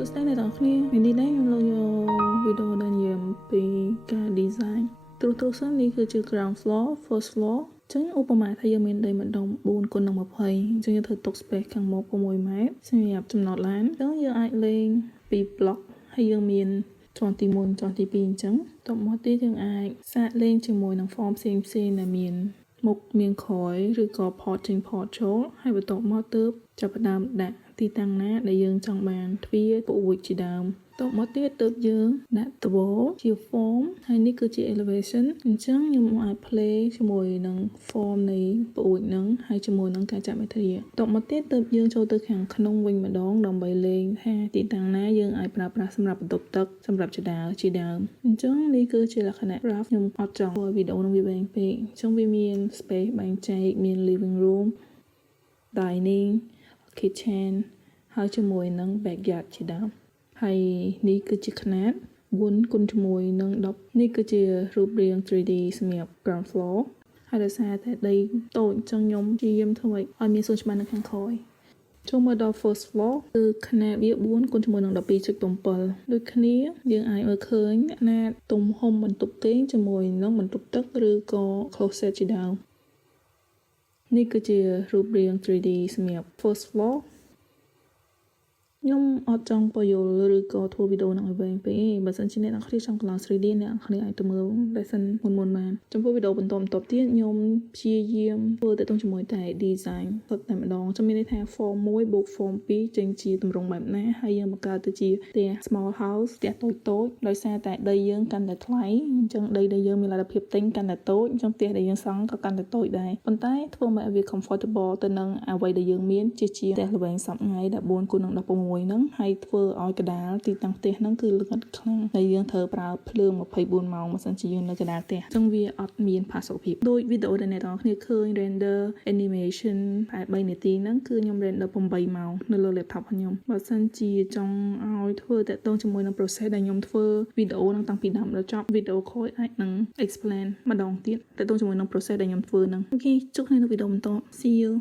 So stay này đó kia mình đi đấy em lo vô video đang làm về cả design từ từ sáng điคือชื่อ ground floor first floor ចឹងឧបមាថាយើងមានដីម្ដុំ4 x 20ចឹងយើងធ្វើទុក space ខាងមុខ6ម៉ែត្រសម្រាប់ចំណតឡានចឹងយើងអាចលេង2 block ហើយយើងមានជាន់ទី1ជាន់ទី2អញ្ចឹងតមកទៀតយើងអាចសាកលេងជាមួយនឹង form ផ្សេងដែលមានមុខមានក្រោយឬក៏ port ចេញ port ចូលហើយបន្ទាប់មកទើបចាប់ផ្ដើមដាក់ទីតាំងណាដែលយើងចង់បានទ្វារពវជាដើមតមកទៀតទើបយើងដាក់ត្បូងជា form ហើយនេះគឺជា elevation អញ្ចឹងខ្ញុំអាច play ជាមួយនឹង form នៃពវហ្នឹងហើយជាមួយនឹងការចាក់ material តមកទៀតទើបយើងចូលទៅខាងក្នុងវិញម្ដងដើម្បីលេងថាទីតាំងណាយើងអាចប្រើប្រាស់សម្រាប់បន្ទប់ទឹកសម្រាប់ចដាលជាដើមអញ្ចឹងនេះគឺជាលក្ខណៈ graph ខ្ញុំអត់ចង់ធ្វើវីដេអូនឹងវាវែងពេកអញ្ចឹងវាមាន space បែងចែកមាន living room dining kitchen ហើយជាមួយនឹង backyard ជាដើមហើយនេះគឺជាຂະຫນាត4 គុណជាមួយនឹង10នេះគឺជារូបរាង 3D សម្រាប់ ground floor ហើយដោយសារតែដីតូចចឹងខ្ញុំព្យាយាមធ្វើឲ្យមានសួនច្បារនៅខាងក្រោយចូលមកដល់ first floor គឺຂະຫນាតវា4 គុណជាមួយនឹង 12.7 ដូចគ្នាយើងអាចមើលឃើញຂະຫນាតទំហំបន្ទប់គេងជាមួយនឹងបន្ទប់ទឹកឬក៏ closet ជាដើមនេះគឺជារូបរាង 3D សម្រាប់ first floorខ្ញុំអត់ចង់បញ្យល់ឬក៏ធ្វើវីដេអូនឹងឲ្យវែងពេកទេបើសិនជាអ្នកនរគ្នាចង់កន្លង 3D អ្នកនរគ្នាអាចទៅមើលតែសិនមុនបានចំពោះវីដេអូបន្តទៀតខ្ញុំព្យាយាមធ្វើទៅជាមួយតែ design ផឹកតែម្ដងខ្ញុំមានន័យថា form 1 + form 2ចេញជាទម្រង់បែបណាហើយយើងបង្កើតទៅជាផ្ទះ small house ផ្ទះតូចដោយសារតែដីយើងកាន់តែថ្លៃអញ្ចឹងដីដែលយើងមានលទ្ធភាពទិញកាន់តែតូចអញ្ចឹងផ្ទះដែលយើងសង់ក៏កាន់តែតូចដែរប៉ុន្តែធ្វើមកឲ្យវា comfortable ទៅនឹងអ្វីដែលយើងមានជាផ្ទះល្វែងសប្ងៃ14 x 16ហ្នឹងហើយធ្វើឲ្យកដាលទីតាំងផ្ទះហ្នឹងគឺលឿនខ្លាំងហើយយើងត្រូវប្រើភ្លើង24ម៉ោងបើសិនជាយើងនៅកដាលផ្ទះអញ្ចឹងវាអត់មានផាសុកភាពដូចវីដេអូដែលអ្នកនរគ្នាឃើញ render animation 3នាទីហ្នឹងគឺខ្ញុំ render 8ម៉ោងនៅលើ laptop ខ្ញុំបើសិនជាចង់ឲ្យធ្វើតាក់ទងជាមួយនឹង process ដែលខ្ញុំធ្វើវីដេអូហ្នឹងតាំងពីដើមដល់ចប់វីដេអូក្រោយអាចនឹង explain ម្ដងទៀតតាក់ទងជាមួយនឹង process ដែលខ្ញុំធ្វើហ្នឹងអូខេជួបគ្នានៅវីដេអូបន្ត see you